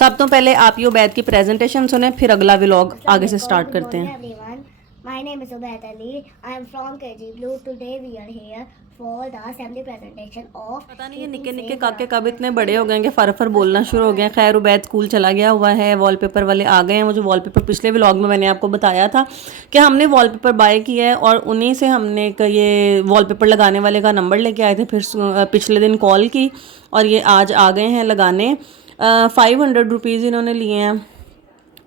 सब तो पहले आप ये उबैद की प्रेजेंटेशन सुने, फिर अगला व्लॉग आगे से स्टार्ट करते हैं। Everyone, my name is Ubaid Ali. I am from KG Blue. Today we are here for the assembly presentation of पता नहीं ये निक्के निक्के काके कब इतने बड़े हो गए कि फर बोलना शुरू हो गए हैं। खैर उबैद स्कूल चला गया हुआ है, वॉलपेपर वाले आ गए हैं। वो जो वॉलपेपर पिछले व्लॉग में मैंने आपको बताया था कि हमने वॉलपेपर बाय किया है और उन्हीं से हमने ये वॉलपेपर लगाने वाले का नंबर लेके आए थे। फिर पिछले दिन कॉल की और ये आज आ गए हैं लगाने। 500 रुपीज़ इन्होंने लिए हैं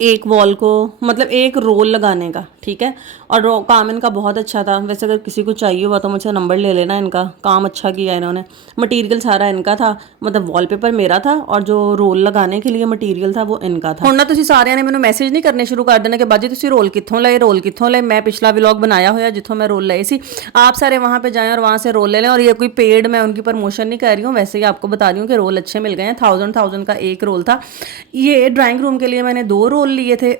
एक वॉल को, मतलब एक रोल लगाने का, ठीक है। और काम इनका बहुत अच्छा था। वैसे अगर किसी को चाहिए हुआ तो मुझसे नंबर ले लेना, इनका काम अच्छा किया इन्होंने। मटेरियल सारा इनका था, मतलब वॉलपेपर मेरा था और जो रोल लगाने के लिए मटेरियल था वो इनका था। ਹੁਣ ਨਾ ਤੁਸੀਂ ਸਾਰਿਆਂ ਨੇ ਮੈਨੂੰ ਮੈਸੇਜ ਨਹੀਂ ਕਰਨੇ ਸ਼ੁਰੂ ਕਰ ਦੇਣਾ कि बाजी ਤੁਸੀਂ रोल कित्थों लए, रोल कित्थों लए। मैं पिछला व्लॉग बनाया हुआ जिथों मैं रोल लए सी, आप सारे वहाँ पे जाएं और वहाँ से रोल ले लें। और ये कोई पेड मैं उनकी प्रमोशन नहीं कर रही हूँ, वैसे ही आपको बता रही हूँ कि रोल अच्छे मिल गए हैं। 1000 का एक रोल था। ये ड्राइंग रूम के लिए मैंने 2 रोल लिए थे।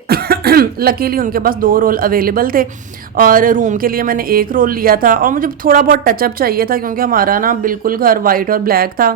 लकीली उनके पास 2 रोल अवेलेबल थे और रूम के लिए मैंने एक रोल लिया था। और मुझे थोड़ा बहुत टचअप चाहिए था क्योंकि हमारा ना बिल्कुल घर वाइट और ब्लैक था।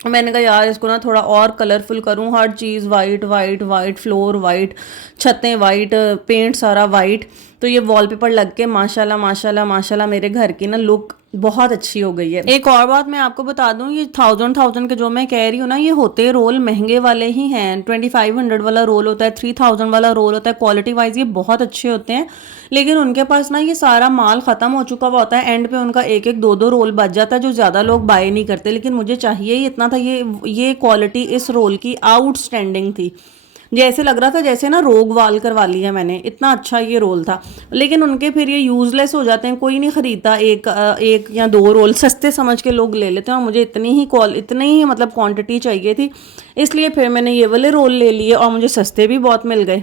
मैंने कहा यार इसको ना थोड़ा और कलरफुल करूं, हर चीज़ white white white, floor white, छतें वाइट, पेंट सारा वाइट। तो ये वॉलपेपर लग के माशाल्लाह माशाल्लाह माशाल्लाह मेरे घर की ना लुक बहुत अच्छी हो गई है। एक और बात मैं आपको बता दूं, ये 1000 के जो मैं कह रही हूँ ना, ये होते रोल महंगे वाले ही हैं। 2500 वाला रोल होता है, 3000 वाला रोल होता है। क्वालिटी वाइज ये बहुत अच्छे होते हैं, लेकिन उनके पास ना ये सारा माल ख़त्म हो चुका हुआ होता है। एंड पे उनका एक एक दो रोल बच जाता है जो ज़्यादा लोग बाय नहीं करते, लेकिन मुझे चाहिए ही इतना था। ये क्वालिटी इस रोल की आउटस्टैंडिंग थी। जैसे लग रहा था जैसे ना रोग वाल करवा लिया मैंने, इतना अच्छा ये रोल था। लेकिन उनके फिर ये यूज़लेस हो जाते हैं, कोई नहीं ख़रीदता। एक या 2 रोल सस्ते समझ के लोग ले लेते हैं और मुझे इतनी ही मतलब क्वांटिटी चाहिए थी, इसलिए फिर मैंने ये वाले रोल ले लिए और मुझे सस्ते भी बहुत मिल गए।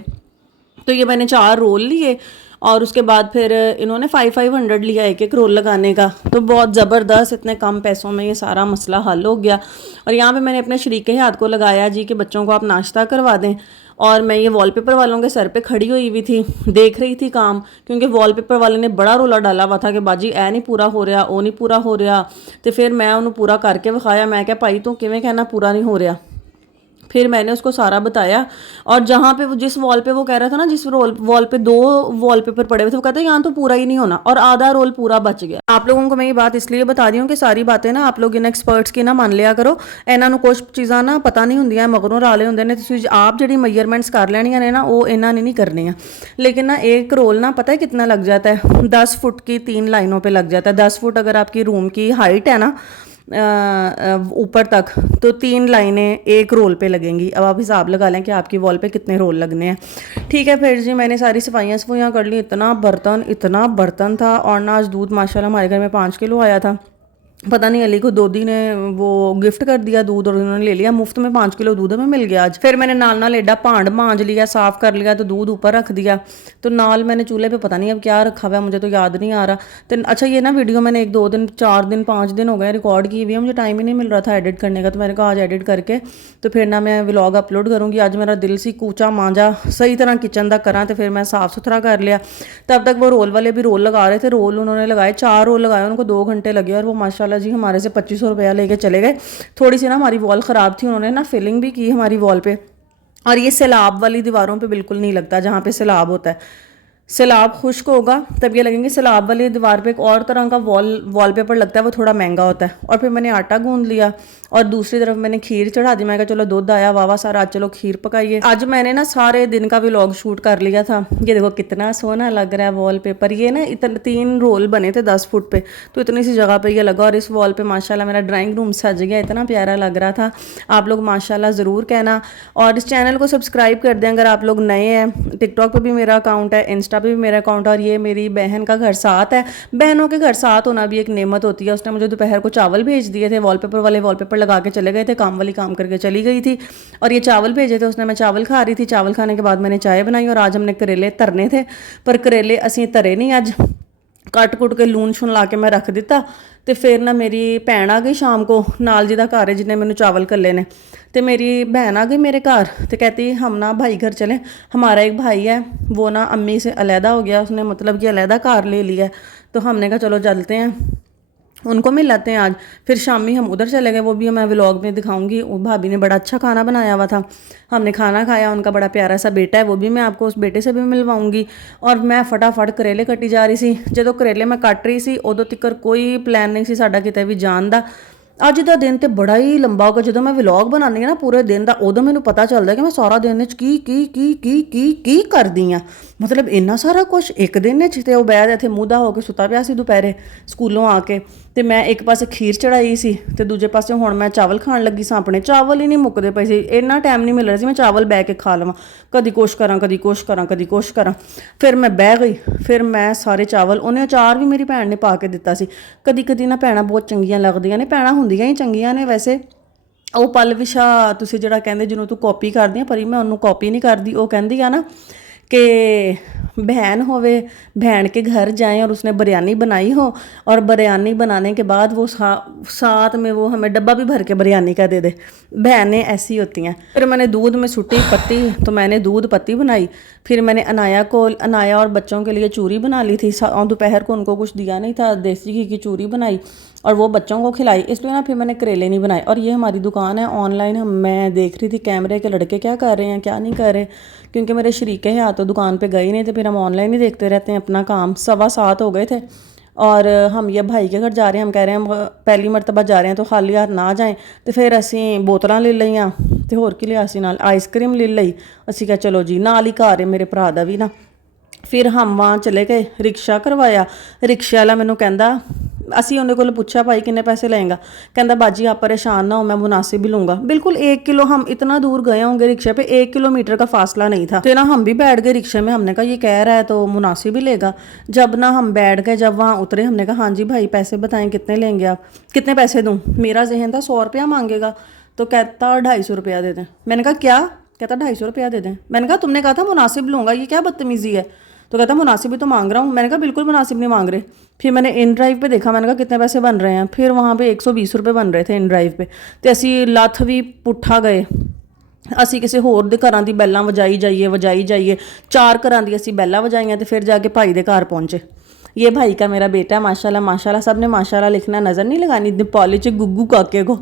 तो ये मैंने 4 रोल लिए और उसके बाद फिर इन्होंने 500 लिया एक एक रोल लगाने का। तो बहुत ज़बरदस्त, इतने कम पैसों में ये सारा मसला हल हो गया। और यहाँ पे मैंने अपने शरीके हाथ को लगाया जी कि बच्चों को आप नाश्ता करवा दें। और मैं ये वॉलपेपर वालों के सर पे खड़ी हुई हुई थी, देख रही थी काम, क्योंकि वॉलपेपर वाले ने बड़ा रोला डाला हुआ था कि बाजी ए नहीं पूरा हो रहा, वो नहीं पूरा हो रहा। तो फिर मैं उन्होंने पूरा करके विखाया। मैं क्या भाई तू किवें कहना पूरा नहीं हो रहा। फिर मैंने उसको सारा बताया और जहाँ पे वो जिस वॉल पे वो कह रहा था ना, जिस वॉल पे 2 वॉलपेपर पड़े हुए थे, वो कहता है यहाँ तो पूरा ही नहीं होना, और आधा रोल पूरा बच गया। आप लोगों को मैं ये बात इसलिए बता रही हूँ कि सारी बातें ना आप लोग इन एक्सपर्ट्स की ना मान लिया करो। इन्हों कुछ चीज़ां ना पता नहीं होंदियां, मगरों राले होंदे ने। तुसीं आप जिहड़ी मेजरमेंट्स कर लैणियां ने ना, वो इन्हां ने नहीं करनियां। लेकिन ना एक रोल ना पता है कितना लग जाता है, 10 फुट की 3 लाइनों पे लग जाता है। 10 फुट अगर आपकी रूम की हाइट है ना ऊपर तक, तो 3 लाइनें एक रोल पे लगेंगी। अब आप हिसाब लगा लें कि आपकी वॉल पे कितने रोल लगने हैं। ठीक है, फिर जी मैंने सारी सफाइयाँ कर ली। इतना बर्तन था। और ना आज दूध माशाल्लाह हमारे घर में 5 किलो आया था। पता नहीं अली को दोदी ने वो गिफ्ट कर दिया दूध और उन्होंने ले लिया मुफ्त में। 5 किलो दूध हमें मिल गया आज। फिर मैंने नाल एडा भांड मांज लिया, साफ कर लिया, तो दूध ऊपर रख दिया। तो नाल मैंने चूल्हे पे पता नहीं अब क्या रखा हुआ है, मुझे तो याद नहीं आ रहा। तो अच्छा ये ना वीडियो मैंने 1 2 दिन 4 दिन 5 दिन हो गए रिकॉर्ड की हुई है, मुझे टाइम ही नहीं मिल रहा था एडिट करने का। तो मैंने कहा आज एडिट करके तो फिर ना मैं व्लॉग अपलोड करूँगी। आज मेरा दिल सी कूचा मांजा सही तरह किचन का करा, तो फिर मैं साफ़ सुथरा कर लिया। तब तक वो रोल वाले भी रोल लगा रहे थे। रोल उन्होंने लगाए, 4 रोल लगाए, उनको 2 घंटे लगे और वो माशाल्लाह जी हमारे से 2500 रुपया लेके चले गए। थोड़ी सी ना हमारी वॉल ख़राब थी, उन्होंने ना फिलिंग भी की हमारी वॉल पे। और ये सैलाब वाली दीवारों पे बिल्कुल नहीं लगता, जहाँ पे सैलाब होता है। सैलाब खुश्क होगा तब ये लगेंगे। सैलाब वाली दीवार पे एक और तरह का वॉलपेपर लगता है, वो थोड़ा महंगा होता है। और फिर मैंने आटा गूंद लिया और दूसरी तरफ मैंने खीर चढ़ा दी। मैं कहा चलो दूध आया वावा सारा, चलो खीर पकाइए। आज मैंने ना सारे दिन का व्लॉग शूट कर लिया था। ये देखो कितना सोना लग रहा है वॉलपेपर। ये ना इतने 3 रोल बने थे 10 फुट पे, तो इतनी सी जगह पे ये लगा। और इस वॉल पे माशाल्लाह मेरा ड्राइंग रूम सज गया, इतना प्यारा लग रहा था। आप लोग माशाल्लाह ज़रूर कहना और इस चैनल को सब्सक्राइब कर दें अगर आप लोग नए हैं। टिकटॉक पर भी मेरा अकाउंट है, इंस्टा पे भी मेरा अकाउंट है। और ये मेरी बहन का घर साथ है। बहनों के घर साथ होना भी एक नेमत होती है। उसने मुझे दोपहर को चावल भेज दिए थे, वॉलपेपर वाले वॉलपेपर लगा के चले गए थे, काम वाली काम करके चली गई थी। और ये चावल भेजे थे उसने, मैं चावल खा रही थी। चावल खाने के बाद मैंने चाय बनाई और आज हमने करेले तरने थे, पर करेले असी तरे नहीं अज। कट कुट के लून शून ला के मैं रख दिता। तो फिर ना मेरी भैन आ गई शाम को, नाल जी का घर है जिन्हें मैंने चावल कले ने। तो मेरी बहन आ गई मेरे घर, तो कहती हम ना भाई घर चले। हमारा एक भाई है वो ना अम्मी से अलहदा हो गया, उसने मतलब कि अलहदा घर ले लिया है। तो हमने कहा चलो चलते हैं। उनको मिल लाते हैं आज। फिर शामी हम उधर चले गए, वो भी मैं व्लॉग में दिखाऊंगी। वो भाभी ने बड़ा अच्छा खाना बनाया हुआ था, हमने खाना खाया। उनका बड़ा प्यारा सा बेटा है, वो भी मैं आपको उस बेटे से भी मिलवाऊंगी। और मैं फटाफट करेले कट्टी जा रही सी। ਜਦੋਂ करेले मैं ਕੱਟ ਰਹੀ ਸੀ ਉਦੋਂ ਤੱਕ ਕੋਈ ਪਲਾਨ ਨਹੀਂ ਸੀ ਸਾਡਾ ਕਿਤੇ ਵੀ ਜਾਣ ਦਾ। ਅੱਜ ਦਾ ਦਿਨ ਤੇ ਬੜਾ ਹੀ ਲੰਬਾ ਹੋ ਗਿਆ। ਜਦੋਂ ਮੈਂ ਵਲੌਗ ਬਣਾਉਂਦੀ ਹਾਂ ਨਾ ਪੂਰੇ ਦਿਨ ਦਾ, ਉਦੋਂ ਮੈਨੂੰ ਪਤਾ ਚੱਲਦਾ ਕਿ ਮੈਂ ਸਾਰਾ ਦਿਨ ਵਿੱਚ ਕੀ ਕਰਦੀ ਆ। ਮਤਲਬ ਇੰਨਾ ਸਾਰਾ ਕੁਛ ਇੱਕ ਦਿਨ ਵਿੱਚ। ਤੇ ਉਹ ਬੈਠ ਇੱਥੇ ਮੂੰਹ ਦਾ ਹੋ ਕੇ ਸੁੱਤਾ ਪਿਆ ਸੀ ਦੁਪਹਿਰੇ ਸਕੂਲੋਂ ਆ ਕੇ। ਤੇ ਮੈਂ ਇੱਕ ਪਾਸੇ ਖੀਰ ਚੜਾਈ ਸੀ ਤੇ ਦੂਜੇ ਪਾਸੇ ਹੁਣ ਮੈਂ ਚਾਵਲ ਖਾਣ ਲੱਗੀ ਸਾਂ। ਆਪਣੇ ਚਾਵਲ ਹੀ ਨਹੀਂ ਮੁੱਕਦੇ ਪਏ ਸੀ, ਇੰਨਾ ਟਾਈਮ ਨਹੀਂ ਮਿਲ ਰਿਹਾ ਸੀ ਮੈਂ ਚਾਵਲ ਬਹਿ ਕੇ ਖਾ ਲਵਾਂ। ਕਦੀ ਕੁਛ ਕਰਾਂ, ਕਦੀ ਕੁਛ ਕਰਾਂ, ਕਦੀ ਕੁਛ ਕਰਾਂ। ਫਿਰ ਮੈਂ ਬਹਿ ਗਈ, ਫਿਰ ਮੈਂ ਸਾਰੇ ਚਾਵਲ, ਉਹਨੇ ਅਚਾਰ ਵੀ ਮੇਰੀ ਭੈਣ ਨੇ ਪਾ ਕੇ ਦਿੱਤਾ ਸੀ। ਕਦੀ ਕਦੀ ਨਾ ਭੈਣਾਂ ਬਹੁਤ ਚੰਗੀਆਂ ਲੱਗਦੀਆਂ ਨੇ, ਭੈਣਾਂ ਹੁੰਦੀਆਂ ਹੀ ਚੰਗੀਆਂ ਨੇ ਵੈਸੇ। ਉਹ ਪਲ ਵਿਸ਼ਾ ਤੁਸੀਂ ਜਿਹੜਾ ਕਹਿੰਦੇ ਜਿਹਨੂੰ ਤੂੰ ਕਾਪੀ ਕਰਦੀ ਆ, ਪਰ ਮੈਂ ਉਹਨੂੰ ਕਾਪੀ ਨਹੀਂ ਕਰਦੀ। ਉਹ ਕਹਿੰਦੀ ਆ ਨਾ कि बहन होवे, बहन के घर जाएं और उसने बिरयानी बनाई हो, और बिरयानी बनाने के बाद वो साथ में वो हमें डब्बा भी भर के बिरयानी का दे दे। बहनें ऐसी होती हैं। फिर मैंने दूध में सुट्टी पत्ती, तो मैंने दूध पत्ती बनाई। फिर मैंने अनाया और बच्चों के लिए चूरी बना ली थी। दोपहर को उनको कुछ दिया नहीं था, देसी घी की चूरी बनाई और वो बच्चों को खिलाई। इसलिए ना फिर मैंने करेले नहीं बनाए। और ये हमारी दुकान है ऑनलाइन, मैं देख रही थी कैमरे के लड़के क्या कर रहे हैं क्या नहीं कर रहे, क्योंकि मेरे शरीके हैं तो दुकान पे गए नहीं थे। फिर हम ऑनलाइन ही देखते रहते हैं अपना काम। 7:15 हो गए थे और हम ये भाई के घर जा रहे हैं। हम कह रहे हैं हम पहली मरतबा जा रहे हैं तो खाली हाथ ना जाएं। तो फिर असी बोतलां ले लईਆਂ ਤੇ ਹੋਰ ਕੀ ਲਿਆ ਸੀ ਨਾਲ, आइसक्रीम ले ਲਈ। ਅਸੀਂ ਕਿਹਾ ਚਲੋ ਜੀ, ਨਾਲ ਹੀ ਘਰ ਹੈ ਮੇਰੇ ਭਰਾ ਦਾ ਵੀ ਨਾ। ਫਿਰ ਹਮ ਵਹਾਂ ਚਲੇ ਗਏ, ਰਿਕਸ਼ਾ ਕਰਵਾਇਆ। ਰਿਕਸ਼ੇ ਵਾਲਾ ਮੈਨੂੰ ਕਹਿੰਦਾ, ਅਸੀਂ ਉਹਨੇ ਕੋਲ पूछा भाई कितने पैसे लेगा, कहता बाजी आप परेशान ना हो, मैं मुनासिब ही लूँगा। बिल्कुल 1 किलो, हम इतना दूर गए होंगे रिक्शे पे, 1 किलोमीटर का फासला नहीं था। तो ना हम भी बैठ गए रिक्शे में। हमने कहा ये कह रहा है तो मुनासिब ही लेगा। जब ना हम बैठ गए, जब वहाँ उतरे, हमने कहा हाँ जी भाई पैसे बताएं कितने लेंगे आप, कितने पैसे दूँ। मेरा जहन था 100 रुपया मांगेगा, तो कहता 250 रुपया दे दें। मैंने कहा क्या? कहता 250 रुपया दे दें। मैंने कहा तुमने कहा था मुनासिब लूँगा, ये क्या बदतमीज़ी है। तो कहता मुनासिब ही तो मांग रहा हूँ। मैंने कहा बिल्कुल मुनासिब नहीं मांग रहे। फिर मैंने इन ड्राइव पे देखा, मैंने कहा कितने पैसे बन रहे हैं। फिर वहाँ पे 120 रुपये बन रहे थे इन ड्राइव पे। तो असी ਲੱਥ भी पुट्ठा गए। ਅਸੀਂ ਕਿਸੇ ਹੋਰ ਦੇ ਘਰਾਂ ਦੀ ਬੈਲਾਂ ਵਜਾਈ ਜਾਈਏ। 4 ਘਰਾਂ ਦੀ ਅਸੀਂ ਬੈਲਾਂ ਵਜਾਈਆਂ ਤੇ ਫਿਰ ਜਾ ਕੇ ਭਾਈ ਦੇ ਘਰ ਪਹੁੰਚੇ। ये भाई का मेरा बेटा है, माशाल्लाह माशाल्लाह। सब ने माशाल्लाह लिखना नज़र नहीं लगानी। पाले च गुग्गू काके को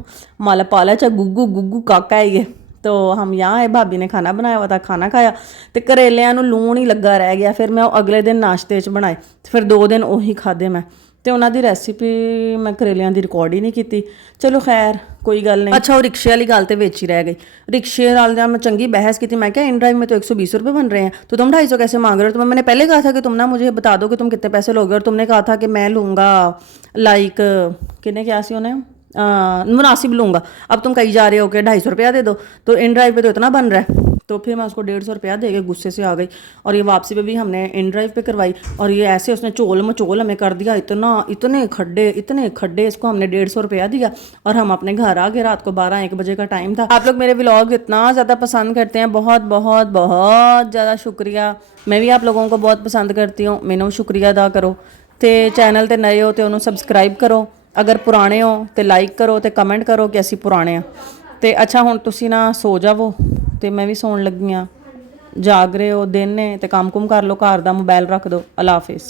माला पाला च गुग्गू काका है ये। तो हम यहाँ आए, भाभी ने खाना बनाया हुआ था, खाना खाया। तो करेलियां नूं लूण ही लगा रह गया। फिर मैं अगले दिन नाश्ते च बनाए, फिर 2 दिन ਉਹੀ ਖਾਦੇ ਮੈਂ। ਤੇ ਉਹਨਾਂ ਦੀ ਰੈਸਿਪੀ ਮੈਂ ਕਰੇਲਿਆਂ ਦੀ ਰਿਕਾਰਡ ਹੀ ਨਹੀਂ ਕੀਤੀ। ਚਲੋ ਖੈਰ कोई गल नहीं। अच्छा, वो रिक्शे वाली गल तो विच ही रह गई। रिक्शे वाले मैं चंगी बहस की थी। मैं क्या इन ड्राइव में तो 120 रुपये बन रहे हैं, तो तुम 250 कैसे मांग रहे हो। तो मैंने पहले कहा था कि तुम ना मुझे बता दो कि तुम कितने पैसे लोगे, और तुमने कहा था कि मैं लूँगा लाइक कितने क्या सी उन्हें मुनासिब लूँगा। अब तुम कहीं जा रहे हो कि 250 रुपया दे दो, तो इन ड्राइव पे तो इतना बन रहा है। तो फिर मैं उसको 150 रुपया दे के गुस्से से आ गई। और ये वापसी पे भी हमने इन ड्राइव पे करवाई। और ये ऐसे उसने चोल मचोल हमें कर दिया, इतने खड्डे। इसको हमने 150 रुपया दिया और हम अपने घर आ गए। रात को 12-1 बजे का टाइम था। आप लोग मेरे व्लॉग इतना ज़्यादा पसंद करते हैं, बहुत बहुत बहुत ज़्यादा शुक्रिया। मैं भी आप लोगों को बहुत पसंद करती हूँ, मैनू शुक्रिया अदा करो। तो चैनल तो नए हो तो उन्होंने सबसक्राइब करो, अगर पुराने हो तो लाइक करो, तो कमेंट करो कि असी पुराने हैं। तो अच्छा हुण तुसी ना सो जावो, तो मैं भी सौण लगी हाँ। जाग रहे हो, दिन ने तो काम कुम कर लो घर दा, मोबाइल रख दो। अल्लाह हाफिज़।